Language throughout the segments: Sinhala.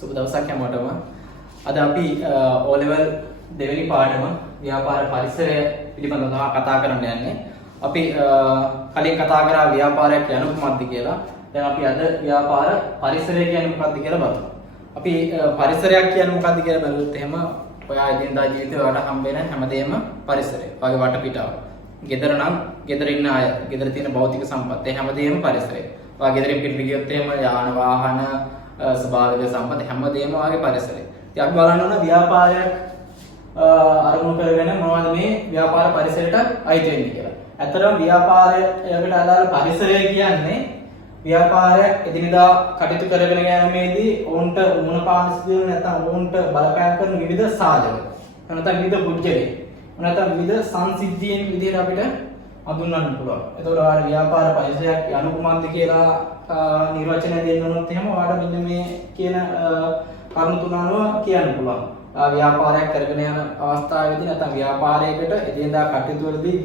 සුබ දවසක් හැමෝටම. අද අපි O level දෙවෙනි පාඩම ව්‍යාපාර පරිසරය පිළිබඳව කතා කරන්න යන්නේ. අපි කලින් කතා කරා ව්‍යාපාරයක් කියන්නේ මොකක්ද කියලා. දැන් අපි අද ව්‍යාපාර පරිසරය කියන්නේ මොකක්ද කියලා බලමු. අපි පරිසරයක් කියන්නේ මොකක්ද කියලා බලුවොත් එහෙම ඔයා එදිනදා ජීවිතේ ඔයාලට හම්බ වෙන හැමදේම පරිසරය. ඔයගේ වටපිටාව. ගෙදර නම් ගෙදර ඉන්න අය, ගෙදර තියෙන භෞතික සම්පත් ඒ හැමදේම පරිසරය. ඔයා ගෙදරින් පිට ගියොත් එහෙම යාන වාහන ස්වභාවික සම්පත් හැමදේම වාගේ පරිසරය. ඉතින් අපි බලන්න ඕන ව්‍යාපාරයක් අරමුණු කරගෙන මොනවද මේ ව්‍යාපාර පරිසරයට අයිති වෙන්නේ කියලා. ඇත්තටම ව්‍යාපාරයකට අදාළ පරිසරය කියන්නේ ව්‍යාපාරයක් එදිනෙදා කටයුතු කරගෙන යෑමේදී ඔවුන්ට මුණ පාන සිදුවන නැත්නම් ඔවුන්ට බලපෑම් කරන විවිධ සාධක. නැත්නම් විවිධ පුජ්‍යලේ. නැත්නම් විවිධ සංසිද්ධීන් විදිහට අපිට හඳුන්වන්න පුළුවන්. එතකොට ඔයාලා ව්‍යාපාර පරිසරයක් යනු කුමක්ද කියලා නිර්වචනය දෙන්න උනොත් එහෙම ඔයාලට මෙන්න මේ කියන කරුණු තුන අනුව කියන්න පුළුවන්. ව්‍යාපාරයක් කරගෙන යන අවස්ථාවේදී නැත්නම් ව්‍යාපාරයකට එදිනදා කටයුතු වලදී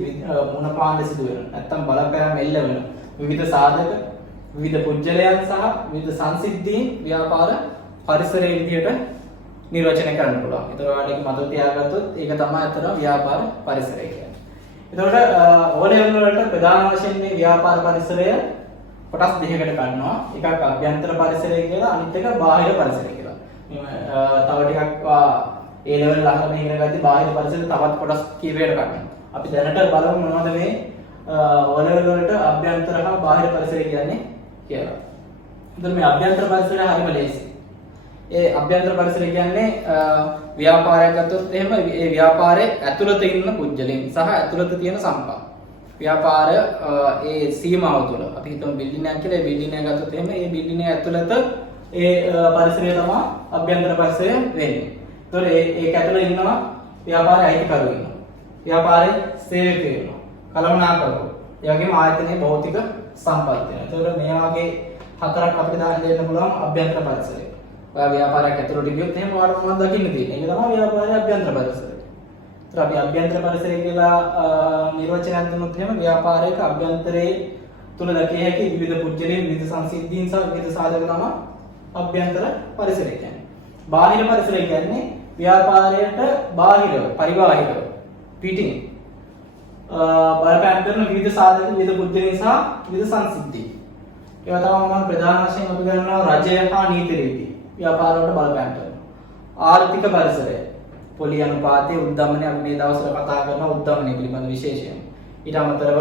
මුණ පාන්න සිදු වෙන නැත්නම් බලපෑම් එල්ල වෙන විවිධ සාධක, විවිධ පුජ්‍යලයන් සහ විවිධ සංසිද්ධීන් ව්‍යාපාර පරිසරයේ විදිහට නිර්වචනය කරන්න පුළුවන්. ඒතර ඔයාලට ඒක මතක තියාගත්තොත් ඒක තමයි අතන ව්‍යාපාර පරිසරය කියන්නේ. එතකොට O level වලට ප්‍රධාන වශයෙන් මේ ව්‍යාපාර පරිසරය කොටස් දෙකකට ගන්නවා. එකක් අභ්‍යන්තර පරිසරය කියලා, අනිත් එක බාහිර පරිසරය කියලා. තව ටිකක් A level අහගෙන ඉගෙන ගත්තී බාහිර පරිසරය තවත් කොටස් කීපයකට ගන්නවා. අපි දැනට බලමු මොනවද මේ O level වලට අභ්‍යන්තර හා බාහිර පරිසරය කියන්නේ කියලා. එතකොට මේ අභ්‍යන්තර පරිසරය හරිම ලේසි. ඒ අභ්‍යන්තර පරිසරය කියන්නේ ව්‍යාපාරයක් ගත්තොත් එහෙම ඒ ව්‍යාපාරයේ ඇතුළත ඉන්න පුජ්‍යලයන් සහ ඇතුළත තියෙන සම්පත්. ව්‍යාපාර ඒ සීමාව තුළ අපි හිතමු බිල්ඩින් එකක් කියලා. ඒ බිල්ඩින් එක ගත්තොත් එහෙම ඒ බිල්ඩින් එක ඇතුළත ඒ පරිසරය තමයි අභ්‍යන්තර පරිසරය වෙන්නේ. ඒතකොට ඒක ඇතුළේ ඉන්නවා ව්‍යාපාරයේ අයිතිකරු ඉන්නවා. ව්යාපාරයේ සේවකයෝ ඉන්නවා. කළමනාකරුවෝ. ඒ වගේම ආයතනයේ භෞතික සම්පත් වෙනවා. ඒතකොට මේ වගේ හතරක් අපිට දාන්න දෙන්න පුළුවන් අභ්‍යන්තර පරිසරය. ඔයා ව්‍යාපාරයක් ඇතුළට ගියොත් එහෙම ඔයාලට මොනවද දකින්න තියෙන්නේ? ඒක තමයි ව්‍යාපාරයේ අභ්‍යන්තර පරිසරය. ඒතර අපි අභ්‍යන්තර පරිසරය කියලා නිර්වචනයක් දුන්නොත් එහෙම ව්‍යාපාරයක අභ්‍යන්තරයේ තුල දැකිය හැකි විවිධ පුජ්‍යලයන්, විවිධ සංසිද්ධීන් සහ විවිධ සාධක තමයි අභ්‍යන්තර පරිසරය කියන්නේ. බාහිර පරිසරය කියන්නේ ව්‍යාපාරයට බාහිරව, පරිබාහිරව පිටින් බලපෑම් කරන විවිධ සාධක, විවිධ පුජ්‍යලයන් සහ විවිධ සංසිද්ධීන්. ඒවා තමයි මම ප්‍රධාන වශයෙන් අපි ගන්නවා රජය හා නීති රීති. ව්‍යාපාර වලට බලපෑම් කරනවා. ආර්ථික පරිසරය, පොලි අනුපාතය, උද්දමනය අපි මේ දවස්වල කතා කරනවා උද්දමනය පිළිබඳ විශේෂයෙන්. ඊට අමතරව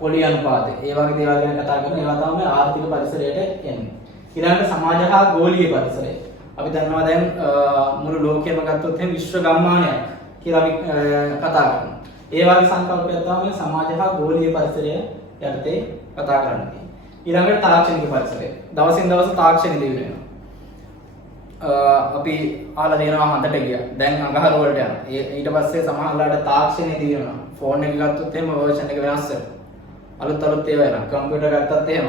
පොලි අනුපාතය, ඒ වගේ දේවල් ගැන කතා කරනවා. ඒවා තමයි ආර්ථික පරිසරයට එන්නේ. ඊළඟට සමාජ හා ගෝලීය පරිසරය. අපි දන්නවා දැන් මුළු ලෝකෙම ගත්තොත් එහෙනම් විශ්ව ගම්මානයක් කියලා අපි කතා කරනවා. ඒ වගේ සංකල්පයක් තමයි සමාජ හා ගෝලීය පරිසරය යටතේ කතා කරන්නේ. ඊළඟට තාක්ෂණික පරිසරය. දවසින් දවස තාක්ෂණය දියුණු වෙනවා. අපි ආලා දෙනවා හන්දට ගියා. දැන් අඟහරු වලට යනවා. ඊට පස්සේ සමහරලාට තාක්ෂණය දියුණු වෙනවා. ෆෝන් එක ගත්තොත් එහෙම වර්ෂන් එක වෙනස් වෙනවා. අලුත් ඒවා එනවා. කම්පියුටර් ගත්තත් එහෙම.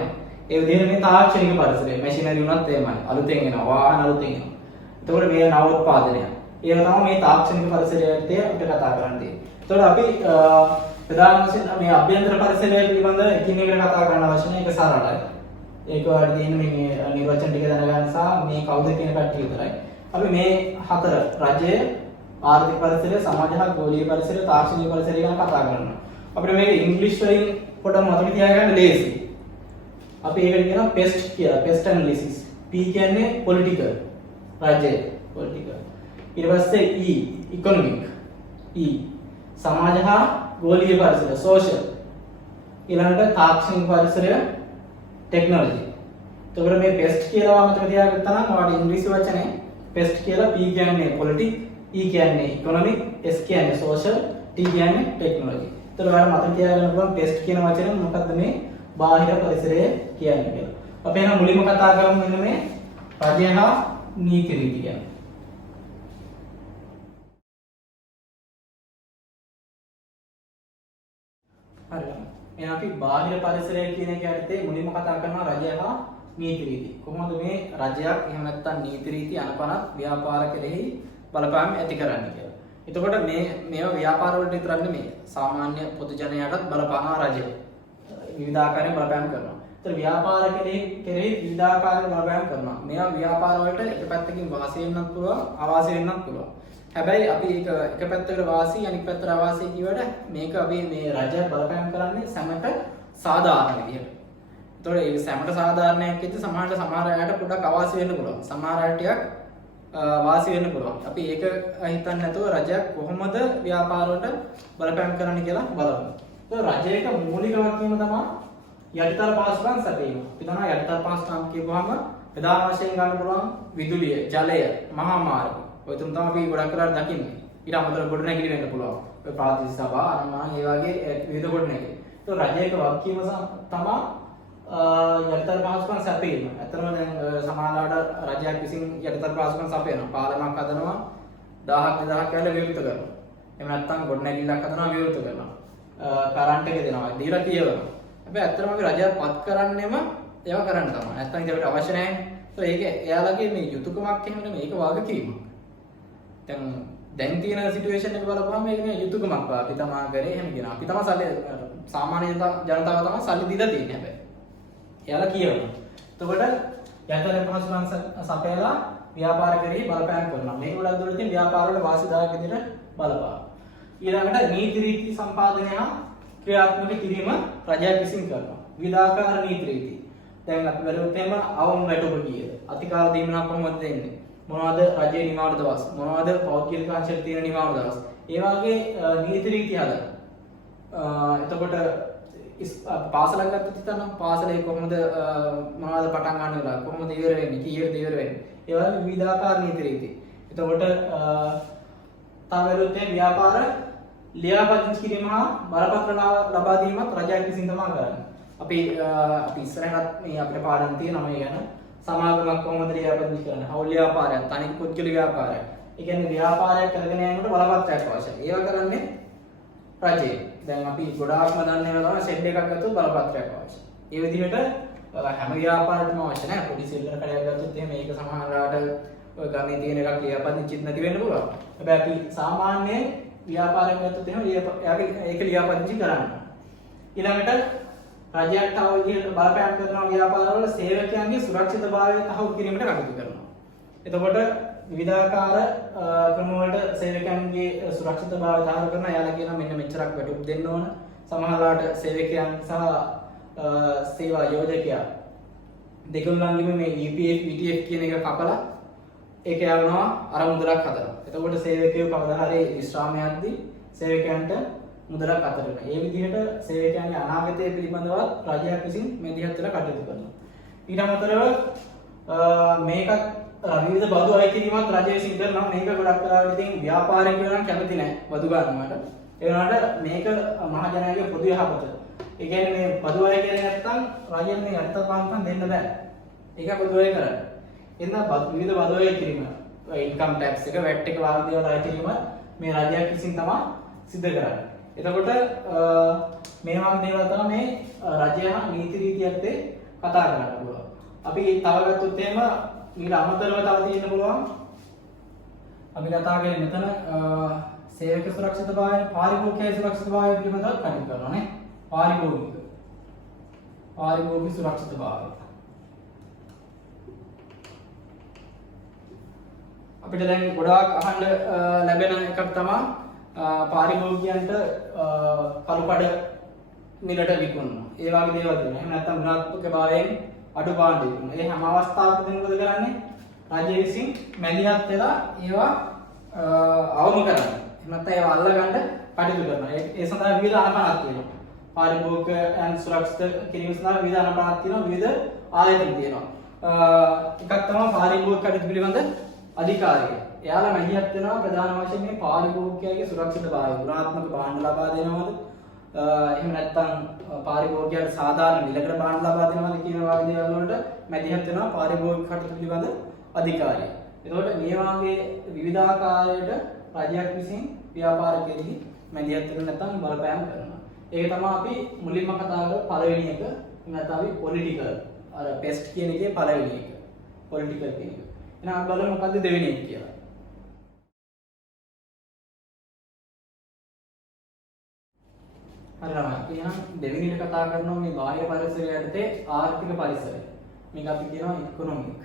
ඒ විදිහට මේ තාක්ෂණික පරිසරය, මැෂිනරි උනත් එහෙමයි. අලුතෙන් එනවා. වාහන අලුතෙන් එනවා. එතකොට මේ නවෝත්පාදනය. ඒක තමයි මේ තාක්ෂණික පරිසරයට අපිට කතා කරන්නේ. එතකොට අපි ප්‍රධාන වශයෙන් මේ අභ්‍යන්තර පරිසරය පිළිබඳ එකින් එකට කතා කරන්න අවශ්‍ය නැහැ. ඒක සරලයි. ඒක වලට තියෙන මේ නිර්වචන ටික දැනගන්න සහ මේ කවුද කියන කට්ටිය විතරයි. අපි මේ හතර රජය, ආර්ථික පරිසරය, සමාජ හා ගෝලීය පරිසරය, තාක්ෂණික පරිසරය ගැන කතා කරනවා. අපිට මේක ඉංග්‍රීසි වලින් පොඩ්ඩක් මතක තියාගන්න ලේසි. අපි ඒකට කියනවා පෙස්ට් කියලා. Pest analysis. P කියන්නේ පොලිටිකල්. රජය පොලිටිකල්. ඊට පස්සේ E ඉකොනොමික්. E සමාජ හා ගෝලීය පරිසරය සෝෂල්. ඊළඟට තාක්ෂණික පරිසරය ටෙක්නොලොජි. එතකොට මේ පෙස්ට් කියලා මතක තියාගත්තා නම් ඔයාලට ඉංග්‍රීසි වචනේ පෙස්ට් කියලා P කියන්නේ පොලිටික්, E කියන්නේ ඉකොනොමික්, S කියන්නේ සෝෂල්, T කියන්නේ ටෙක්නොලොජි. එතකොට ඔයාලට මතක තියාගන්න පුළුවන් පෙස්ට් කියන වචනේ මොකක්ද මේ බාහිර පරිසරය කියන්නේ කියලා. අපි එහෙනම් මුලින්ම කතා කරමු මෙන්න මේ රජය හා නීති රීති ගැන. හරි. එහෙනම් අපි බාහිර පරිසරය කියන එක යටතේ මුලින්ම කතා කරනවා රජය හා නීති රීති. කොහොමද මේ රජයක් එහෙම නැත්නම් නීති රීති අනපනත් ව්‍යාපාර කෙරෙහි බලපෑම් ඇති කරන්නේ කියලා. එතකොට මේවා ව්‍යාපාර වලට විතරක් නෙමෙයි. සාමාන්‍ය පොදු ජනයාටත් බලපාන රජය. විවිධ ආකාරයෙන් බලපෑම් කරනවා. ඒතර ව්‍යාපාර කෙරෙහි විවිධාකාර බලපෑම් කරනවා. මේවා ව්‍යාපාර වලට එක පැත්තකින් වාසි වෙන්නත් පුළුවන්, අවාසි වෙන්නත් පුළුවන්. හැබැයි අපි එක පැත්තකට වාසි අනිත් පැත්තට අවාසි කියවට මේක අපි මේ රජය බලපෑම් කරන්නේ සැමට සාධාරණ විදිහට. ඒතකොට ඒ සැමට සාධාරණයක් කිව්ද සමහර අයට පොඩ්ඩක් අවාසි වෙන්න පුළුවන්. සමහර අයට ටිකක් වාසි වෙන්න පුළුවන්. අපි ඒක හිතන්නේ නැතුව රජයක් කොහොමද ව්‍යාපාර වලට බලපෑම් කරන්න කියලා බලමු. ඒතකොට රජයක මූලික වගකීම තමයි යටිතල පහසුකම් සැපයීම. අපි දන්නවා යටිතල පහසුකම් කියපුවාම ප්‍රධාන වශයෙන් ගන්න පුළුවන් විදුලිය, ජලය, මහා මාර්ග. ඔය තුන තමයි අපි ගොඩක් කරලා දකින්නේ. ඊට අමතරව ගොඩනැගිලි වෙන්න පුළුවන්. ඔය ප්‍රාදේශීය සභා අනුමාන ඒ වගේ විවිධ ගොඩනැගිලි. ඒතකොට රජයක වගකීම තමයි යටිතල පහසුකම් සැපයීම. ඇත්තටම දැන් සමාජාලාට රජයක් විසින් යටිතල පහසුකම් සපයනවා. පාලමක් හදනවා 1000ක් 2000ක් කියලා විවෘත කරනවා. එහෙම නැත්නම් ගොඩනැගිල්ලක් හදනවා විවෘත කරනවා. කරන්ට් එක දෙනවා. දීලා කියවනවා. හැබැයි ඇත්තටම අපි රජයක් පත් කරන්නෙම ඒවා කරන්න තමයි. නැත්නම් ඒකට අවශ්‍ය නැහැ. ඒක එයාලගේ මේ යුතුයකමක් එහෙම නෙමෙයි මේක වගකීමක්. දැන් තියෙන සිටුේෂන් එක බලපුවම මේක නේ යුතුයකමක්. අපි තමා කරේ එහෙම කියනවා. අපි තමයි සල්ලි සාමාන්‍ය ජනතාව තමයි සල්ලි දීලා තියෙන්නේ හැබැයි. එයාලා කියනවා. එතකොට යටිතල පහසුකම් සපයලා ව්‍යාපාර කරේ බලපෑම් කරනවා. මේක වල දුරට තියෙන ව්‍යාපාර වල වාසිදායක විදිහට බලපාන. ඊළඟට නීති රීති සම්පාදනය ක්‍රියාත්මක කිරීම රජයක් විසින් කරනවා. විවිධාකාර නීති රීති. දැන් අපි බලමු තේම අවම වැටුප කීයද? අතිකාල දීමනක් කොහොමද දෙන්නේ? මොනවද රජයේ නිමාඩු දවස්? මොනවද පෞද්ගලික අංශවල තියෙන නිමාඩු දවස්? ඒ වගේ නීති රීති හදනවා. එතකොට පාසලක් ගත්තොත් හිතන්න පාසලේ කොහොමද මොනවද පටන් ගන්න වෙලාව? කොහොමද ඉවර වෙන්නේ? කීයටද ඉවර වෙන්නේ? ඒ වගේ විවිධාකාර නීති රීති. එතකොට තවරුත් ව්‍යාපාර ලියාපදිංචි කිරීම හා බරපතල ලබා දීමත් රජයක් විසින් තමයි කරන්නේ. අපි ඉස්සරහට මේ අපේ පාඩම් තියෙනවා මේ ගැන. සමාගමක් කොහොමද ලියාපදිංචි කරන්නේ? හවුල් ව්‍යාපාරයක්, තනි පුද්ගලික ව්‍යාපාරයක්. ඒ කියන්නේ ව්‍යාපාරයක් කරගෙන යනකොට බලපත්‍රයක් අවශ්‍යයි. ඒවා කරන්නේ රජය. දැන් අපි ගොඩාක්ම දන්නේ නැහැ සෙඩ් එකක් ගත්තොත් බලපත්‍රයක් අවශ්‍යයි. ඒ විදිහට හැම ව්‍යාපාරයකම අවශ්‍ය නැහැ. පොඩි සෙල්ලර කඩයක් ගත්තොත් එහෙම මේක සමහරවිට ඔය ගමේ තියෙන එකක් ලියාපදිංචිත් නැති වෙන්න පුළුවන්. හැබැයි අපි සාමාන්‍යයෙන් ව්‍යාපාරයක් ගත්තොත් එහෙම ඒක ලියාපදිංචි කරන්න. ඊළඟට රජයක් තව විදිහට බලපෑම් කරනවා ව්‍යාපාරවල සේවකයන්ගේ සුරක්ෂිතභාවය තහවුරු කිරීමට කටයුතු කරනවා. එතකොට විවිධාකාර ක්‍රම වලට සේවකයන්ගේ සුරක්ෂිතභාවය තහවුරු කරනවා. එයාලා කියනවා මෙන්න මෙච්චරක් වැටුප් දෙන්න ඕන. සමහරවිට සේවකයන් සහ සේවා යෝජකයා දෙකම මේ EPF VTF කියන එක කපලා ඒක යවනවා අර මුදලක් හදලා. එතකොට සේවකයෝ කවදා හරි විශ්‍රාමයක්දී සේවකයන්ට මුදලක් අතර වෙනවා. ඒ විදිහට සේවකයන්ගේ අනාගතය පිළිබඳව රජයක් විසින් මෙදිහත් වෙලා කටයුතු කරනවා. ඊට අමතරව මේකත් විවිධ බදු අය කිරීමත් රජය විසින් කරනවා. මේක ගොඩක් වෙලාවට ඉතින් ව්‍යාපාරිකයෝ නම් කැමති නැහැ බදු ගන්නවට. ඒ වුණාට මේක මහජනයාගේ පොදු යහපත. ඒ කියන්නේ මේ බදු අය කියන්නේ නැත්නම් රජයෙන් මේ අර්ථ පාන්තම් දෙන්න බෑ. ඒක බදු අය කරන්නේ. එන්න විවිධ බදු අය කිරීම. ඉන්කම් ටැක්ස් එක, වැට් එක වගේ දේවල් අය කිරීම මේ රජයක් විසින් තමයි සිදු කරන්නේ. එතකොට මේ වගේ දේවල් තමයි මේ රජය නීති රීතියත් කතා කරන්න පුළුවන්. අපි තව ගත්තොත් එහෙම ඊට අමතරව තව තියෙන්න පුළුවන්. අපි කතා කරන්නේ මෙතන සේවක සුරක්ෂිතභාවය, පාරිභෝගික සුරක්ෂිතභාවය පිළිබඳව කතා කරනවා නේ. පාරිභෝගික සුරක්ෂිතභාවය. අපිට දැන් ගොඩාක් අහන්න ලැබෙන එකක් තමයි පාරිභෝගිකයන්ට කළුපඩ මිලට විකුණනවා. ඒ වගේ දේවල් දෙනවා. එහෙම නැත්නම් ගුණාත්මක භාවයෙන් අඩුපාඩු දෙනවා. ඒ හැම අවස්ථාවකදී මොකද කරන්නේ? රජය විසින් මැදිහත් වෙලා ඒවා අවම කරනවා. එහෙම නැත්නම් ඒවා අල්ලගන්න කටයුතු කරනවා. ඒ සඳහා විවිධ අනපනක් තියෙනවා. පාරිභෝගිකයන් සුරක්ෂිත කිරීම සඳහා විවිධ අනපනක් තියෙනවා. විවිධ ආයතන තියෙනවා. එකක් තමයි පාරිභෝගික කටයුතු පිළිබඳ අධිකාරිය. එයාලා මැදිහත් වෙනවා ප්‍රධාන වශයෙන් මේ පාරිභෝගිකයාගේ සුරක්ෂිතභාවය. ගුණාත්මක භාණ්ඩ ලබා දෙනවද? එහෙම නැත්නම් පාරිභෝගිකයාට සාධාරණ මිලකට භාණ්ඩ ලබා දෙනවද කියන වගේ දේවල් වලට මැදිහත් වෙනවා පාරිභෝගික කටයුතු පිළිබඳ අධිකාරිය. එතකොට මේ වගේ විවිධාකාරයට රජයක් විසින් ව්‍යාපාර කෙරෙහි මැදිහත් වෙන නැත්නම් බලපෑම් කරනවා. ඒක තමයි අපි මුලින්ම කතා කරපු පළවෙනි එක. නැත්නම් අපි පොලිටිකල් අර පෙස්ට් කියන එකේ පළවෙනි එක. පොලිටිකල් කියන එක. එහෙනම් අපි බලමු මොකද්ද දෙවෙනි එක කියලා. හරි ළමයි. එහෙනම් දෙවෙනිට කතා කරනවා මේ බාහිර පරිසරය යටතේ ආර්ථික පරිසරය. මේක අපි කියනවා ඉකොනොමික්.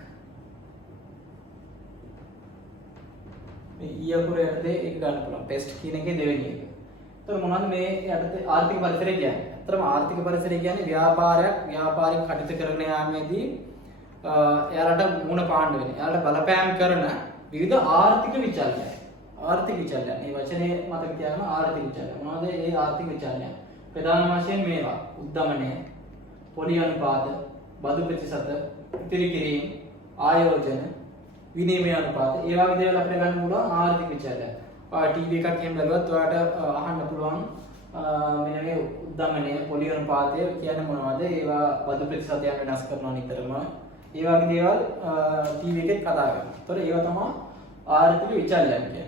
මේ ඊයපුර යටතේ එක ගන්න පුළුවන්. පෙස්ට් කියන එකේ දෙවෙනි එක. එතකොට මොනවද මේ යටතේ ආර්ථික පරිසරය කියන්නේ? අතරම ආර්ථික පරිසරය කියන්නේ ව්‍යාපාරික කටයුතු කරන යාමේදී එයාලට මුණ පාන්න වෙන. එයාලට බලපෑම් කරන විවිධ ආර්ථික විචල්යන්. ආර්ථික විචල්යන්. මේ වචනේ මතක තියාගන්න ආර්ථික විචල්යන්. මොනවද මේ ආර්ථික විචල්යන්? ප්‍රධාන වශයෙන් මේවා උද්දමනය, පොලි අනුපාත, බදු ප්‍රතිශත, ඉතිරි කිරීම, ආයෝජන, විනිමය අනුපාත. ඒ වගේ දේවල් අපිට ගන්න පුළුවන් ආර්ථික විචල්යන්. ඔය ටීවී එකක් එහෙම බලුවත් ඔයාලට අහන්න පුළුවන් මෙන්න මේ උද්දමනය, පොලි අනුපාතය කියන්නේ මොනවද? ඒවා බදු ප්‍රතිශතයන් වෙනස් කරනවා නිතරම. ඒ වගේ දේවල් ටීවී එකෙත් කතා කරනවා. ඒතකොට ඒවා තමයි ආර්ථික විචල්යන් කියන්නේ.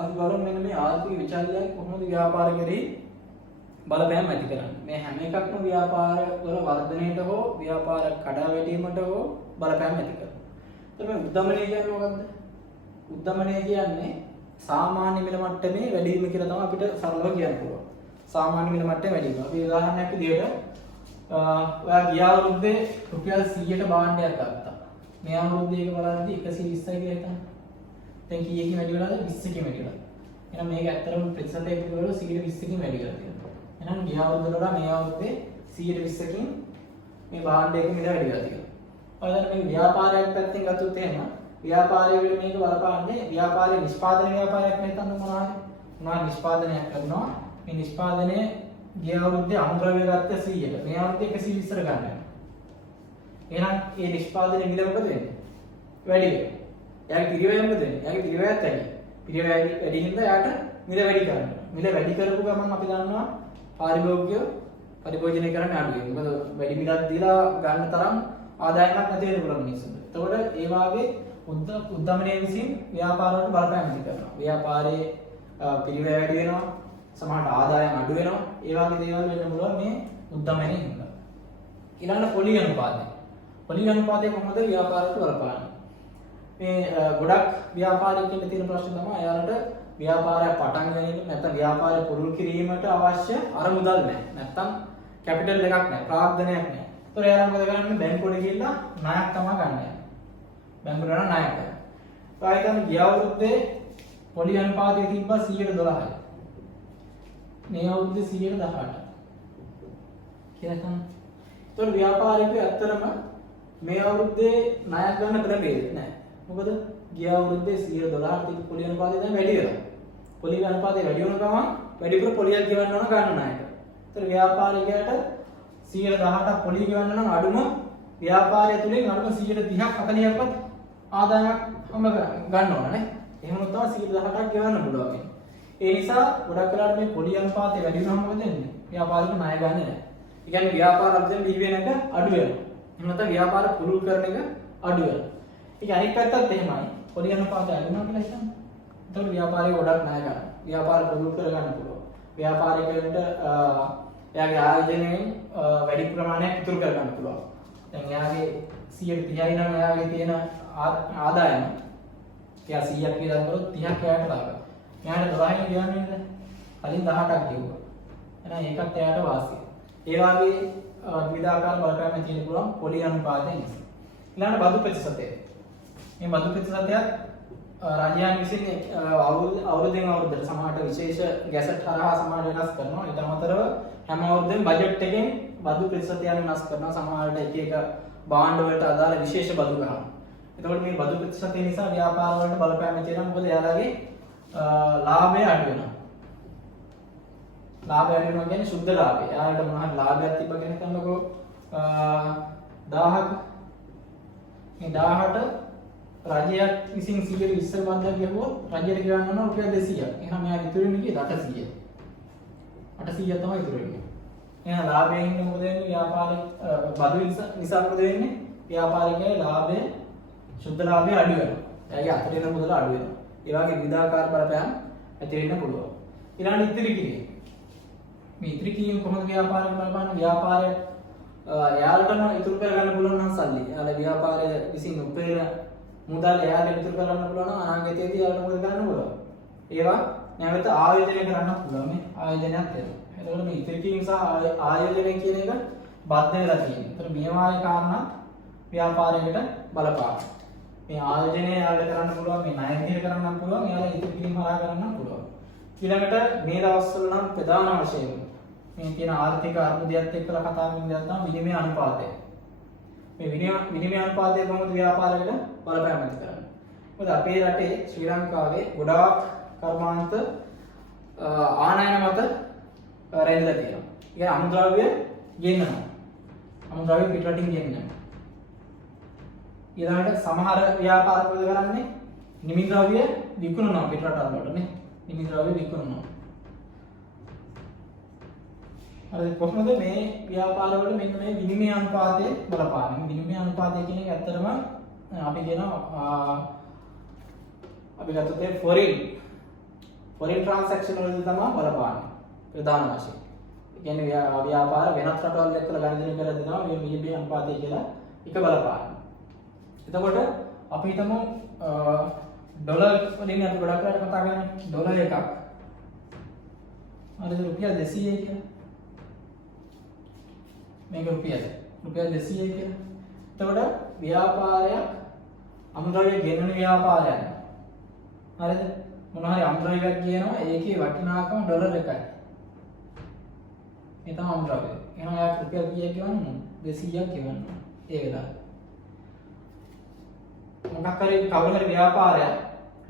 අපි බලමු මෙන්න මේ ආර්ථික විචල්යන් කොහොමද ව්‍යාපාර කරේ බලපෑම් ඇති කරන්නේ. මේ හැම එකක්ම ව්‍යාපාර වල වර්ධනයට හෝ ව්‍යාපාර කඩාවැටීමට හෝ බලපෑම් ඇති කරනවා. එතකොට මේ උද්දමනය කියන්නේ මොකක්ද? උද්දමනය කියන්නේ සාමාන්‍ය මිල මට්ටමේ වැඩි වීම කියලා තමයි අපිට සරලව කියන්න පුළුවන්. සාමාන්‍ය මිල මට්ටමේ වැඩි වීම. අපි උදාහරණයක් විදිහට ඔයා ගිය අවුරුද්දේ රුපියල් 100ට භාණ්ඩයක් ගත්තා. මේ අවුරුද්දේ ඒක බලද්දී 120යි කියලා හිතන්න. දැන් කීයකින් වැඩි වෙලාද? 20කින් වැඩි වෙලා. එහෙනම් මේක ඇත්තටම ප්‍රතිශතයක් විතරවල 120කින් වැඩි වෙලා තියෙනවා. එහෙනම් ගිය අවුරුද්දට වඩා මේ අවුරුද්දේ 120කින් මේ භාණ්ඩයක මිල වැඩි වෙලා තියෙනවා. ඔය දැන් මේ ව්‍යාපාරයක් පැත්තෙන් ගත්තොත් එහෙම ව්‍යාපාරයේ වල මේක බලපාන්නේ ව්‍යාපාරයේ නිෂ්පාදන ව්‍යාපාරයක් නැත්නම් මොනවාද නිෂ්පාදනයක් කරනවා. මේ නිෂ්පාදනයේ ගිය අවුරුද්දේ අමුද්‍රව්‍ය ගත්ත 100ට මේ අවුරුද්දේ 120ට ගන්නවා. එහෙනම් මේ නිෂ්පාදනයේ මිල මොකද වෙන්නේ? වැඩි වෙනවා. එයාගේ පිරිවැය මොකද වෙන්නේ? එයාගේ පිරිවැයත් වැඩි. පිරිවැය වැඩි හින්දා එයාට මිල වැඩි කරනවා. මිල වැඩි කරපු ගමන් අපි දන්නවා පරිභෝජනය කරන්න අඩු වෙනවා. මොකද වැඩි මිලක් දීලා ගන්න තරම් ආදායමක් නැති වෙන පුළුවන් මිනිස්සුන්ට. එතකොට ඒ වාගේ උද්දමනය විසින් ව්‍යාපාරවලට බලපෑම් ඇති කරනවා. ව්‍යාපාරයේ පිරිවැය වැඩි වෙනවා. සමහරට ආදායම් අඩු වෙනවා. ඒ වගේ දේවල් වෙන්න පුළුවන් මේ උද්දමනයේ හින්දා. ඊළඟට පොලි අනුපාතය. පොලි අනුපාතය කොහොමද ව්‍යාපාරයට බලපාන්නේ? මේ ගොඩක් ව්‍යාපාරිකයන්ට තියෙන ප්‍රශ්න තමයි එයාලට ව්‍යාපාරය පටන් ගැනීම නැත්නම් ව්‍යාපාරය පුරුදු කිරීමට අවශ්‍ය අරමුදල් නැහැ. නැත්නම් කැපිටල් එකක් නැහැ. ප්‍රාග්ධනයක් නැහැ. ඒතකොට එයාලා මොකද කරන්නේ? බැංකුවට ගිහිල්ලා ණයක් තමයි ගන්න යන්නේ. බැංකුවට යන ණයක් ගන්න. ආයෙත් ගිය අවුරුද්දේ පොලි අනුපාතය තිබ්බා 112යි. මේ අවුරුද්දේ 118. කියලා තමයි. ඒතකොට ව්‍යාපාරිකයෝ ඇත්තටම මේ අවුරුද්දේ ණයක් ගන්න ක්‍රමෙන්නේ නැහැ. මොකද ගිය අවුරුද්දේ 112 තිබ්බ පොලි අනුපාතය දැන් වැඩි වෙනවා. පොලි අනුපාතය වැඩි වෙන ගමන් වැඩිපුර පොලියක් ගෙවන්න ඕන ගන්න ණයට. ඒතකොට ව්‍යාපාරිකයාට 118ක් පොලි ගෙවන්න නම් අඩුම ව්‍යාපාරය තුලින් අඩුම 130ක් 40ක්වත් ආදායමක් ගන්න ඕන නේ. එහෙම වුණොත් තමයි 118ක් ගෙවන්න පුළුවන්. ඒ නිසා ගොඩක් වෙලාවට මේ පොලි අනුපාතය වැඩි වෙනවම මොකද වෙන්නේ? ව්යාපාරික ණය ගන්න නැහැ. ඒ කියන්නේ ව්යාපාර අධ්‍යයන බිහි වෙන එක අඩු වෙනවා. එහෙම නැත්නම් ව්යාපාර පුරුදු කරන එක අඩු වෙනවා. ඒක අනිත් පැත්තත් එහෙමයි. පොලි අනුපාතය අඩු වෙනවා කියලා හිතන්න. එතකොට ව්‍යාපාරය ගොඩක් ණය ගන්න. ව්‍යාපාර පුරුදු කර ගන්න පුළුවන්. ව්‍යාපාරිකයන්ට එයාගේ ආයෝජනයෙන් වැඩි ප්‍රමාණයක් ඉතුරු කර ගන්න පුළුවන්. දැන් එයාගේ 130යි නම් එයාගේ තියෙන ආදායම එයා 100ක් වියදම් කරොත් 30ක් එයාට ලාභයි. එයාට 12න් ගෙවන්නේ නේද? කලින් 18ක් ගෙවුවා. එහෙනම් ඒකත් එයාට වාසිය. ඒ වගේ විවිධාකාර බලපෑම් තියෙන පුළුවන් පොලි අනුපාතය නිසා. ඊළඟට බදු ප්‍රතිශතය. මේ බදු ප්‍රතිශතයත් රජයන් විසින් අවුරුද්දෙන් අවුරුද්දට සමහරට විශේෂ ගැසට් හරහා සමහර වෙනස් කරනවා. ඊට අමතරව හැම අවුරුද්දෙම බජට් එකෙන් බදු ප්‍රතිශතයන් වෙනස් කරනවා. සමහරට එක එක භාණ්ඩ වලට අදාළ විශේෂ බදු ගන්නවා. එතකොට මේ බදු ප්‍රතිශතය නිසා ව්‍යාපාර වලට බලපෑම් තියෙනවා. මොකද එයාලගේ ලාභය අඩු වෙනවා. ලාභය අඩු වෙනවා කියන්නේ සුද්ධ ලාභය. එයාලට මොනවා හරි ලාභයක් තිබ්බ කෙනෙක් හිතන්නකෝ 1000ක් මේ 1000ට රජයක් විසින් 120 බන්ධයක් ගියොත් රජයට ගෙවන්න ඕන රුපියල් 200ක්. එහෙනම් මෙයා ඉතුරු වෙන්නේ කීයද? 800. 800 තමයි ඉතුරු වෙන්නේ. එහෙනම් ලාභයෙන් ඉන්නේ මොකද වෙන්නේ? ව්‍යාපාරික බදු නිසා මොකද වෙන්නේ? ව්යාපාරිකයේ ලාභය සුද්ධ ලාභය අඩු වෙනවා. එයාගේ අතට එන මුදල අඩු වෙනවා. ඒ වගේ විවිධාකාර බලපෑම් ඇති වෙන්න පුළුවන්. ඊළඟ ඉතිරි කිරීම. මේ ඉතිරි කිරීම කොහොමද ව්‍යාපාරයට බලපාන්නේ? ව්‍යාපාරය එයාලටම ඉතුරු කරගන්න පුළුවන් නම් සල්ලි. එයාලා ව්‍යාපාරය විසින් උපයන මුදල් එයාලට ඉතුරු කරගන්න පුළුවන් නම් අනාගතයේදී එයාලට මොකද කරන්න පුළුවන්? ඒවා නැවත ආයෝජනය කරන්න පුළුවන්. මේ ආයෝජනයක් තියෙනවා. එතකොට මේ ඉතිරි කිරීම සහ ආයෝජනය කියන එක බද්ධ වෙලා තියෙනවා. ඒතර මේවායේ කාරණා ව්‍යාපාරයකට බලපාන. මේ ආයෝජනය යාලට කරන්න පුළුවන්, මේ ණය විදිහට කරන්න පුළුවන්, යාලා ඉතිරි කිරීම හරහා කරන්න පුළුවන්. ඊළඟට මේ දවස්වල නම් ප්‍රධාන වශයෙන් මේ තියෙන ආර්ථික අර්බුදයත් එක්කලා කතා කරන දේ තමයි විනිමය අනුපාතය. මේ විනිමය අනුපාතය කොහොමද ව්‍යාපාරයකට බලපෑම් ඇති කරන්නේ? මොකද අපේ රටේ ශ්‍රී ලංකාවේ ගොඩාක් කර්මාන්ත ආනයන මත රැඳිලා තියෙනවා. ඒ කියන්නේ අමුද්‍රව්‍ය ගෙන්නනවා. අමුද්‍රව්‍ය පිටරටින් ගෙන්නනවා. ඊළඟට සමහර ව්‍යාපාර මොකද කරන්නේ? නිමි ද්‍රව්‍ය විකුණනවා පිටරටවල් වලට නේ. නිමි ද්‍රව්‍ය විකුණනවා. හරි කොහොමද මේ ව්‍යාපාරවල මෙන්න මේ විනිමය අනුපාතය බලපාන්නේ? විනිමය අනුපාතය කියන එක ඇත්තටම අපි කියනවා අපි ගත්තොත් ෆොරින් ට්‍රාන්සැක්ෂන් වලදී තමයි බලපාන්නේ ප්‍රධාන වශයෙන්. ඒ කියන්නේ ව්‍යාපාර වෙනත් රටවල් එක්කලා ගණනය කරද්දී තමයි මේ විනිමය අනුපාතය කියලා එක බලපාන්නේ. එතකොට අපි හිතමු ඩොලර් වලින් අපි ගොඩක් වෙලාවට කතා කරන්නේ ඩොලර් එකක් හරිද රුපියල් 200යි කියලා. මේක රුපියල් 200යි කියලා. එතකොට ව්‍යාපාරයක් අමුද්‍රව්‍ය ගෙනන ව්යාපාරයක්. හරිද? මොනවා හරි අමුද්‍රව්‍යයක් කියනවා ඒකේ වටිනාකම ඩොලර් එකයි. ඒ තමයි අමුද්‍රව්‍ය. එහෙනම් යා රුපියල් කීයක් ගෙවන්නේ? 200ක් ගෙවන්න. ඒ වෙලාවට. මොකක් හරි කවුරු හරි ව්‍යාපාරයක්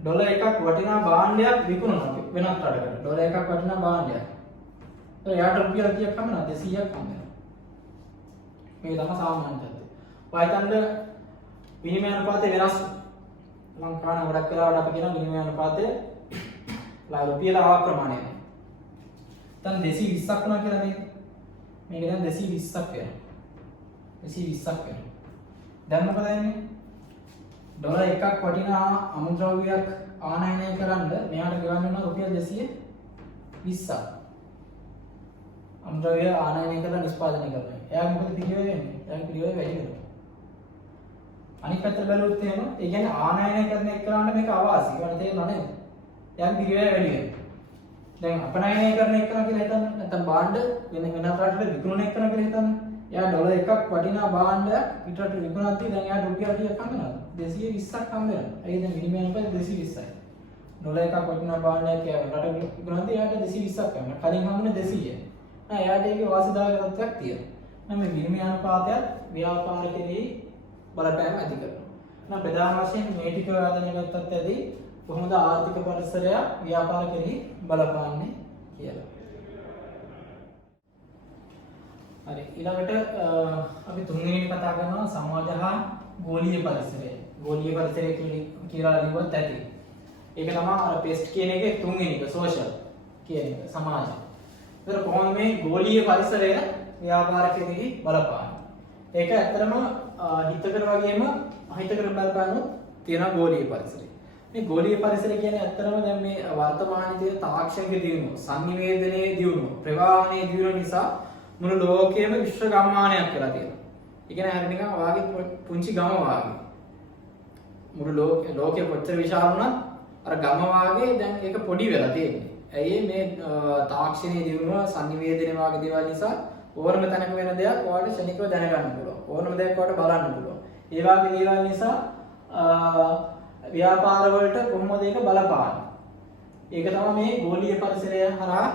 ඩොලර් එකක් වටිනා භාණ්ඩයක් විකුණනවා වෙනත් රටකට. ඩොලර් එකක් වටිනා භාණ්ඩයක්. ඒ යාට රුපියල් කීයක් හම්බෙනවා? 200ක් හම්බෙනවා. මේ තමයි සාමාන්‍ය තත්ත්වය. වයිතන්ඩ විනිමය අනුපාතය වෙනස්. ලංකාවේ ගොඩක් වෙලාවට අපි කියන විනිමය අනුපාතය රුපියල ආව ප්‍රමාණය. දැන් 220ක් වුණා කියලා මේක. මේක දැන් 220ක් වෙනවා. 220ක් වෙනවා. දැන් මොකද වෙන්නේ? ඩොලර් එකක් වටිනා අමුද්‍රව්‍යයක් ආනයනය කරන්න මෙයාට ගෙවන්න වෙනවා රුපියල් 220ක්. අමුද්‍රව්‍ය ආනයනය කරලා නිෂ්පාදනය කරනවා. එයා මොකද පිළිවෙල වෙන්නේ? එයාගේ පිළිවෙල වැඩි වෙනවා. අනිත් පැත්තට බැලුවොත් එහෙම ඒ කියන්නේ ආනයනය කරන එක්කනට මේක අවාසි. ඒකට තේරෙනව නේද? එයාගේ පිළිවෙල වැඩි වෙනවා. දැන් අපනයනය කරන එක්කන කියලා හිතන්න. නැත්නම් භාණ්ඩ වෙන රටකට විකුණන එක්කන කියලා හිතන්න. එයා ඩොලර් එකක් වටිනා භාණ්ඩයක් පිටරට විකුණද්දී දැන් එයාට රුපියල් කීයක් හම්බ වෙනවද? 220ක් හම්බ වෙනවා. ඒ කියන්නේ විනිමය අනුපාතය 220යි. ඩොලර් එකක් වටිනා භාණ්ඩයක් එයා රට විකුණද්දී එයාට 220ක් හම්බ වෙනවා. කලින් හම්බුනේ 200යි. නෑ එයාට ඒකේ වාසිදායක තත්ත්වයක් තියෙනවා. නම් මේ විනිමය අනුපාතයත් ව්‍යාපාර කෙරෙහි බලපෑම ඇති කරනවා. නම් ප්‍රධාන වශයෙන් මේ ටික ආදනය ගත්තත් ඇති කොහොමද ආර්ථික පරිසරය ව්‍යාපාර කෙරෙහි බලපාන්නේ කියලා. හරි ඊළඟට අපි තුන්වෙනි කතා කරනවා සමාජ හා ගෝලීය පරිසරය. ගෝලීය පරිසරය කියලා ලියුවත් ඇති. ඒක තමයි අර පෙස්ට් කියන එකේ තුන්වෙනි එක සෝෂල් කියන එක සමාජය. ඒතර කොහොමද මේ ගෝලීය පරිසරය ව්‍යාපාර කෙරෙහි බලපාන්නේ? ඒක ඇත්තටම හිතකර වගේම අහිතකර බලපානු තියෙන ගෝලීය පරිසරය. මේ ගෝලීය පරිසරය කියන්නේ ඇත්තටම දැන් මේ වර්තමානයේ තියෙන තාක්ෂණික දියුණුව, සංනිවේදනයේ දියුණුව, ප්‍රවාහනයේ දියුණුව නිසා මුළු ලෝකයේම විශ්ව ගම්මානයක් වෙලා තියෙනවා. ඒ කියන්නේ හරිය නිකන් වාගේ පුංචි ගම වාගේ. මුළු ලෝකෙ කොච්චර විශාල වුණත් අර ගම වාගේ දැන් ඒක පොඩි වෙලා තියෙන්නේ. ඇයි මේ තාක්ෂණයේ දියුණුව, සංනිවේදනයේ වාගේ දේවල් නිසා ඕනම තැනක වෙන දෙයක් ඔයාලට ශනිකව දැනගන්න පුළුවන්. ඕනම දෙයක් ඔයාලට බලන්න පුළුවන්. ඒ වගේ දේවල් නිසා ව්‍යාපාර වලට කොහොමද ඒක බලපාන්නේ? ඒක තමයි මේ ගෝලීය පරිසරය හරහා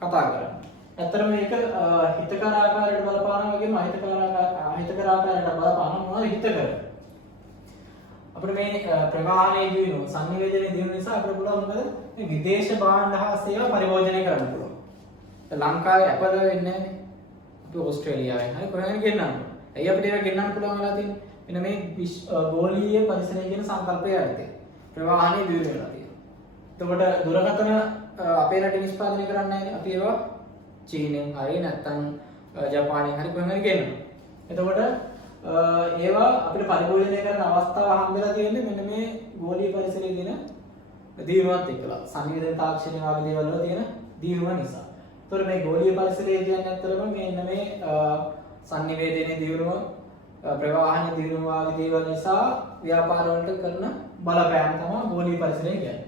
කතා කරන්නේ. ඇත්තටම මේක හිතකර ආකාරයට බලපානවා වගේම අහිතකර ආකාරයට බලපානවා මොනවද හිතකර? අපිට මේ ප්‍රවාහනයේ දියුණුව, සංනිවේදනයේ දියුණුව නිසා අපිට පුළුවන් මොකද මේ විදේශ භාණ්ඩ හා සේවා පරිභෝජනය කරන්න පුළුවන්. ලංකාවේ Apple වෙන්නේ නැහැ. අපි ඕස්ට්‍රේලියාවෙන් හරි කොහෙන් ගෙන්නන්න. ඇයි අපිට ඒක ගෙන්නන්න පුළුවන් වෙලා තියෙන්නේ? මෙන්න මේ ගෝලීය පරිසරය කියන සංකල්පය යටතේ ප්‍රවාහනයේ දියුණුව වෙලා තියෙනවා. එතකොට දුරකථන අපේ රටේ නිෂ්පාදනය කරන්නේ නැහැ. අපි ඒවා චීනෙන් හරි නැත්නම් ජපානයෙන් හරි කොහෙන් හරි ගෙන්නනවා. එතකොට ඒවා අපිට පරිභෝජනය කරන අවස්ථාව හම්බෙලා තියෙන්නේ මෙන්න මේ ගෝලීය පරිසරයේ තියෙන දියුණුවත් එක්කලා. සංවේදන තාක්ෂණය වගේ දේවල් වල තියෙන දියුණුව නිසා. එතකොට මේ ගෝලීය පරිසරය කියන්නේ ඇත්තටම මෙන්න මේ සංනිවේදනයේ දියුණුව, ප්‍රවාහනයේ දියුණුව වගේ දේවල් නිසා ව්‍යාපාර වලට කරන බලපෑම තමයි ගෝලීය පරිසරය කියන්නේ.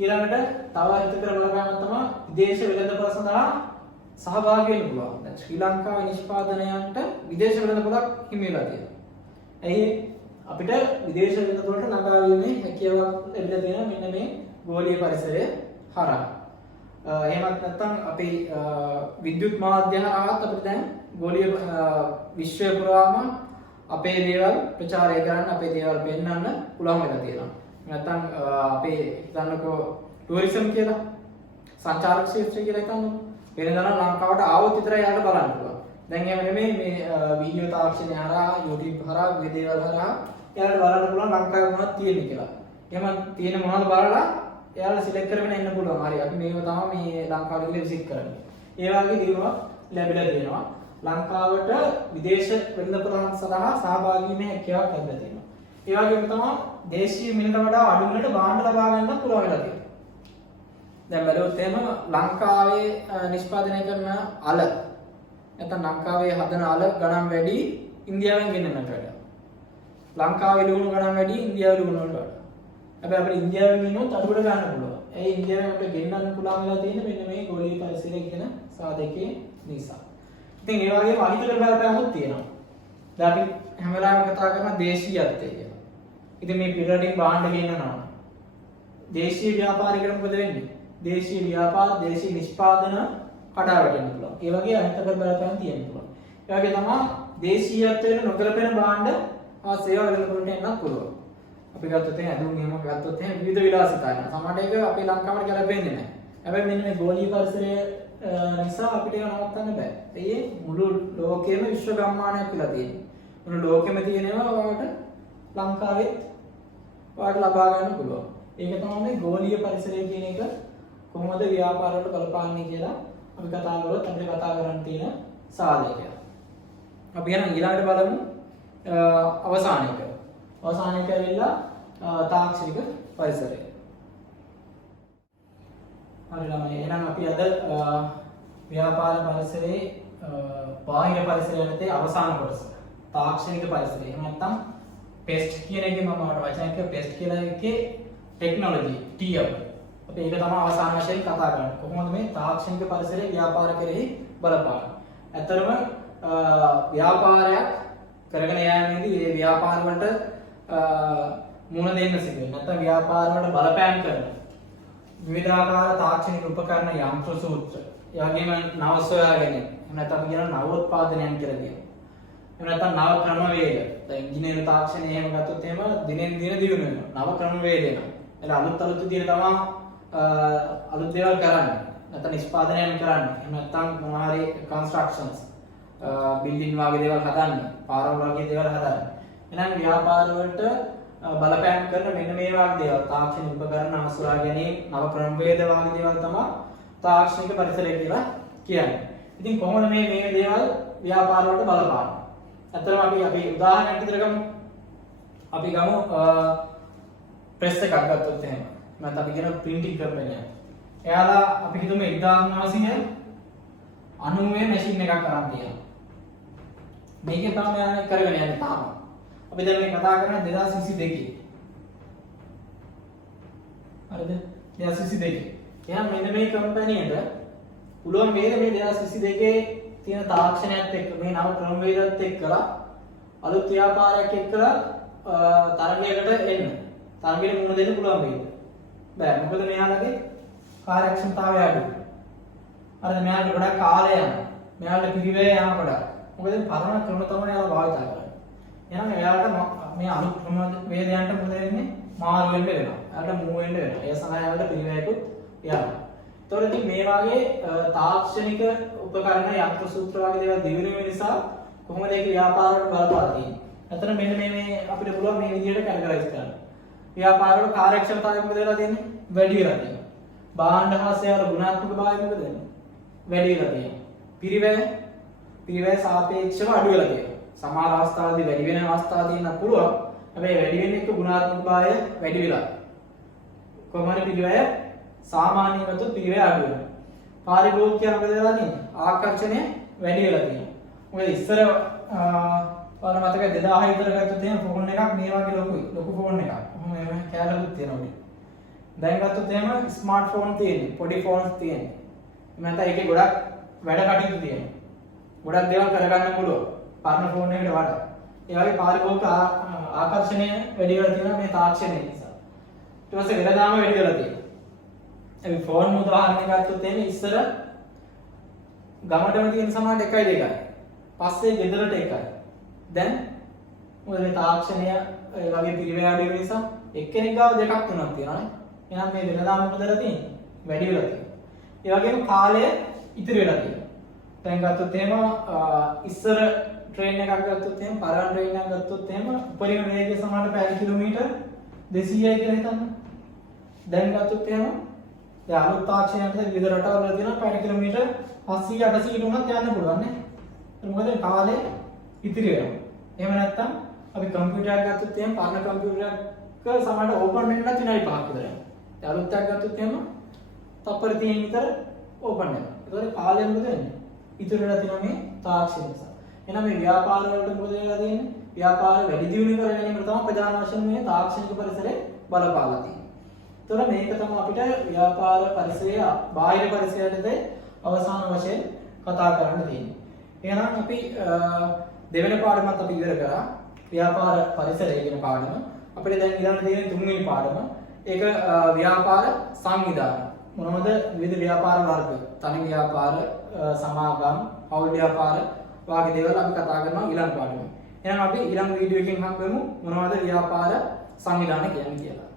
ඊළඟට තව හිතකර බලපෑම තමයි විදේශ වෙළඳපොළ සඳහා සහභාගී වෙන්න පුළුවන්. දැන් ශ්‍රී ලංකාවේ නිෂ්පාදනයන්ට විදේශ වෙළඳපොළක් හිමි වෙලා තියෙනවා. ඇයි අපිට විදේශ වෙළඳපොළට ළඟා වීමේ හැකියාවක් ලැබිලා තියෙනවා මෙන්න මේ ගෝලීය පරිසරය හරහා. එහෙමත් නැත්නම් අපි විද්‍යුත් මාධ්‍ය හරහාත් අපිට දැන් ගෝලීය විශ්වය පුරාම අපේ දේවල් ප්‍රචාරය කරන්න, අපේ දේවල් පෙන්වන්න පුළුවන් වෙලා තියෙනවා. නැත්නම් අපේ හිතන්නකෝ ටුවරිසම් කියලා සංචාරක ක්ෂේත්‍රය කියලා හිතන්නකෝ. වෙනදා ලංකාවට ආවොත් විතරයි යාට බලන්න පුළුවන්. දැන් එහෙම නෙමෙයි මේ වීඩියෝ තාක්ෂණය හරහා YouTube හරහා මේ දේවල් හරහා යාට බලන්න පුළුවන් ලංකාවේ මොනවද තියෙන්නේ කියලා. එහෙම තියෙන මොනවද බලලා එයාලා සිලෙක්ට් කරගෙන එන්න පුළුවන්. හරි අපි මේව තමයි මේ ලංකාවට ගිහලා විසිට් කරන්නේ. ඒ වගේ දිනුවක් ලැබිලා තියෙනවා. ලංකාවට විදේශ වෙළඳපොළන් සඳහා සහභාගී වීමේ හැකියාවක් ලැබිලා තියෙනවා. ඒ වගේම තමයි දේශීය මිලට වඩා අඩු මිලට භාණ්ඩ ලබා ගන්න පුළුවන් වෙලා තියෙනවා. දැන් බලුවොත් එහෙම ලංකාවේ නිෂ්පාදනය කරන අල නැත්නම් ලංකාවේ හදන අල ගණන් වැඩි ඉන්දියාවෙන් ගෙන්නනට වඩා. ලංකාවේ ලුණු ගණන් වැඩි ඉන්දියාවේ ලුණු වලට වඩා. හැබැයි අපිට ඉන්දියාවෙන් ගෙන්නොත් අඩුවට ගන්න පුළුවන්. ඒ ඉන්දියාවෙන් අපිට ගෙන්නන්න පුළුවන් වෙලා තියෙන්නේ මෙන්න මේ ගෝලීය පරිසරය කියන සාධකයේ නිසා. ඉතින් ඒ වගේම අහිතකර බලපෑමක් තියෙනවා. දැන් අපි හැම වෙලාවෙම කතා කරන දේශීයත්වය කියලා. ඉතින් මේ පිටරටින් භාණ්ඩ ගෙන්නනවා. දේශීය ව්‍යාපාරිකයන්ට මොකද වෙන්නේ? දේශීය ව්‍යාපාර, දේශීය නිෂ්පාදන කඩා වැටෙන්න පුළුවන්. ඒ වගේ අහිතකර බලපෑම් තියෙන්න පුළුවන්. ඒ වගේ තමයි දේශීයත්වයට නොගැලපෙන භාණ්ඩ සේවා වෙළඳපොළට එන්නත් පුළුවන්. අපි ගත්තොත් එහෙනම් අඳුන් එහෙම ගත්තොත් එහෙනම් විවිධ විලාසිතා යනවා. සමහරට ඒක අපේ ලංකාවට ගැලපෙන්නේ නැහැ. හැබැයි මෙන්න මේ ගෝලීය පරිසරය නිසා අපිට ඒක නවත්තන්න බෑ. ඒ මුළු ලෝකෙම විශ්ව ගම්මානයක් වෙලා තියෙනවා. මුළු ලෝකෙම තියෙනවා ඔයාලට ලංකාවෙත් ඔයාලට ලබා ගන්න පුළුවන්. ඒක තමයි මේ ගෝලීය පරිසරය කියන එක කොහොමද ව්‍යාපාර වලට බලපාන්නේ කියලා අපි කතා කරලා අපිට කතා කරන්න තියෙන සාධකය. අපි යන ඊළඟට බලමු අවසානයක. අවසානයක ඇවිල්ලා තාක්ෂණික පරිසරය. හරි ළමයි එහෙනම් අපි අද ව්‍යාපාර පරිසරයේ බාහිර පරිසරය යටතේ අවසාන කොටස තාක්ෂණික පරිසරය. එහෙම නැත්නම් පෙස්ට් කියන එකේ මම ඔයාලට වචනයක් කිව්වා පෙස්ට් කියලා එකේ ටෙක්නොලොජි T අපි ඒක තමයි අවසාන වශයෙන් කතා කරන්නේ. කොහොමද මේ තාක්ෂණික පරිසරයේ ව්‍යාපාර කෙරෙහි බලපාන්නේ. ඇත්තරම ව්‍යාපාරයක් කරගෙන යාමේදී මේ ව්‍යාපාර වලට මුණ දෙන්න සිදු වෙනවා. නැත්නම් ව්‍යාපාර වලට බලපෑම් කරන විවිධාකාර තාක්ෂණික උපකරණ යන්ත්‍ර සූත්‍ර, ඒ වගේම නව සොයා ගැනීම, නැත්නම් කියන නවෝත්පාදනයන් කියලා කියනවා. එහෙම නැත්නම් නව ක්‍රමවේද. දැන් ඉංජිනේරු තාක්ෂණය එහෙම ගත්තොත් එහෙම දිනෙන් දින දියුණු වෙනවා. නව ක්‍රමවේද එනවා. එල අලුත් විදිහට තමයි අලුත් දේවල් කරන්නේ. නැත්නම් නිෂ්පාදනයන් කරන්නේ. එහෙම නැත්නම් මොනවා හරි කන්ස්ට්‍රක්ෂන්ස් බිල්ඩින් වගේ දේවල් හදන්නේ, පාරවල් වගේ දේවල් හදන්නේ. එහෙනම් ව්‍යාපාර වලට බලපෑම් කරන මෙන්න මේ වගේ දේවල් තාක්ෂණික උපකරණ හසුරා ගැනීම, නව ක්‍රමවේද වගේ දේවල් තමයි තාක්ෂණික පරිසරය කියලා කියන්නේ. ඉතින් කොහොමද මේ දේවල් ව්‍යාපාර වලට බලපාන්නේ? අතරම අපි උදාහරණයක් විදිහට ගමු. අපි ගමු ප්‍රෙස් එකක් ගත්තොත් එහෙම. නැත්නම් අපි කියන printing company එකක්. එයාලා අපි හිතමු 1990 මැෂින් එකක් අරන් තියෙනවා. මේකේ තමයි යන්නේ කරගෙන යන්නේ තාම. අපි දැන් මේ කතා කරන්නේ 2022. හරිද? 2022. එහෙනම් මෙන්න මේ කම්පැනියට පුළුවන් වේද මේ 2022 තියෙන තාක්ෂණයත් එක්ක මේ නව ක්‍රමවේදත් එක්කලා අලුත් ව්‍යාපාරයක් එක්කලා තරගයකට එන්න. තරගයට මුහුණ දෙන්න පුළුවන් වේද? බෑ. මොකද මෙයාලගේ කාර්යක්ෂමතාවය අඩුයි. හරිද? මෙයාලට ගොඩක් කාලය යනවා. මෙයාලට පිරිවැය යනවා ගොඩක්. මොකද පරණ ක්‍රම තමයි එයාලා භාවිත කරන්නේ. එහෙනම් එයාලට මේ අලුත් ක්‍රමවේදයන්ට මොකද වෙන්නේ? මාරු වෙන්න වෙනවා. එයාලට මූව් වෙන්න වෙනවා. ඒ සඳහා එයාලට පිරිවැයකුත් යනවා. ඒතකොට ඉතින් මේ වගේ තාක්ෂණික උපකරණ යන්ත්‍ර සූත්‍ර වගේ දේවල් දිනු වෙන නිසා කොහොමද ඒක ව්‍යාපාරවලට බලපාලා තියෙන්නේ? අතන මෙන්න මේ අපිට පුළුවන් මේ විදිහට කැටගරයිස් කරන්න. ව්‍යාපාරවල කාර්යක්ෂමතාවය මොකද වෙලා තියෙන්නේ? වැඩි වෙලා තියෙනවා. භාණ්ඩ හා සේවල ගුණාත්මක භාවය මොකද වෙන්නේ? වැඩි වෙලා තියෙනවා. පිරිවැය සාපේක්ෂව අඩු වෙලා තියෙනවා. සමහර අවස්ථාවලදී වැඩි වෙන අවස්ථා තියෙනවා පුළුවන්. හැබැයි වැඩි වෙන එක ගුණාත්මක භාවය වැඩි වෙලා. කොහොමද පිරිවැය සාමාන්‍යයෙන් ගත්තොත් පිරිවැය අඩු වෙනවා. පාරිභෝගිකයන් මොකද වෙලා තියෙන්නේ? ආකර්ෂණය වැඩි වෙලා තියෙනවා. මොකද ඉස්සර ඔයාලා මතකයි 2000 විතර ගත්තොත් එහෙනම් ෆෝන් එකක් මේ වගේ ලොකු ෆෝන් එකක්. කොහොම එහෙම කැලකුත් තියෙනවා. දැන් ගත්තොත් එහෙම ස්මාර්ට්ෆෝන් තියෙන්නේ, පොඩි ෆෝන්ස් තියෙන්නේ. නැත්නම් ඒකේ ගොඩක් වැඩ කටයුතු තියෙනවා. ගොඩක් දේවල් කරගන්න පුළුවන්. පරණ ෆෝන් එකකට වඩා. ඒ වගේ පාරිභෝගික ආකර්ෂණය වැඩි වෙලා තියෙනවා මේ තාක්ෂණය නිසා. ඊට පස්සේ වෙළඳාම වැඩි වෙලා තියෙනවා. අපි ෆෝන් උදාහරණයක් ගත්තොත් එන්නේ ඉස්සර ගමටම තියෙන සමානට 1යි 2යි. පස්සේ ගෙදරට 1යි. දැන් මොකද මේ තාක්ෂණය ඒ වගේ පිරිවැය වීම නිසා එක්කෙනෙක් ගාව දෙකක් තුනක් තියෙනවානේ. එහෙනම් මේ වෙළඳාම මොකදලා තියෙන්නේ? වැඩි වෙලා තියෙනවා. ඒ වගේම කාලය ඉතිරි වෙලා තියෙනවා. දැන් ගත්තොත් එහෙම ඉස්සර ට්‍රේන් එකක් ගත්තොත් එහෙම පරණ ට්‍රේන් එකක් ගත්තොත් එහෙම උපරිම වේගය සමානට පැය කිලෝමීටර් 200යි කියලා හිතන්න. දැන් ගත්තොත් එහෙම දැන් අලුත් තාක්ෂණයකට විවිධ රටවල් වල තියෙනවා පැය කිලෝමීටර් 700 800 උනත් යන්න පුළුවන් නේ. ඒක මොකද කාලය ඉතිරි වෙනවා. එහෙම නැත්නම් අපි කම්පියුටර් එකක් ගත්තොත් එහෙම පරණ කම්පියුටර් එකක සමහරට ඕපන් වෙන්නත් විනාඩි 5ක් විතර යනවා. දැන් අලුත් එකක් ගත්තොත් එහෙම තප්පර 30 විතර ඕපන් වෙනවා. ඒතකොට කාලය මොකද වෙන්නේ? ඉතුරු වෙලා තියෙනවා මේ තාක්ෂණය නිසා. එහෙනම් මේ ව්‍යාපාර වලට මොකද වෙලා තියෙන්නේ? ව්‍යාපාර වැඩි දියුණු කර ගැනීමට තමයි ප්‍රධාන වශයෙන් මේ තාක්ෂණික පරිසරය බලපාලා තියෙන්නේ. ඒතකොට මේක තමයි අපිට ව්‍යාපාර පරිසරය බාහිර පරිසරයටද අවසාන වශයෙන් කතා කරන්න තියෙන්නේ. එහෙනම් අපි දෙවෙනි පාඩමත් අපි ඉවර කරා. ව්‍යාපාර පරිසරය කියන පාඩම. අපිට දැන් ඊළඟ තියෙන තුන්වෙනි පාඩම. ඒක ව්‍යාපාර සංවිධාන. මොනවද විවිධ ව්‍යාපාර වර්ග? තනි ව්‍යාපාර, සමාගම්, පෞල් ව්‍යාපාර වාගේ දේවල් අපි කතා කරනවා ඊළඟ පාඩමේ. එහෙනම් අපි ඊළඟ වීඩියෝ එකකින් හම්බෙමු මොනවද ව්‍යාපාර සංවිධාන කියන්නේ කියලා.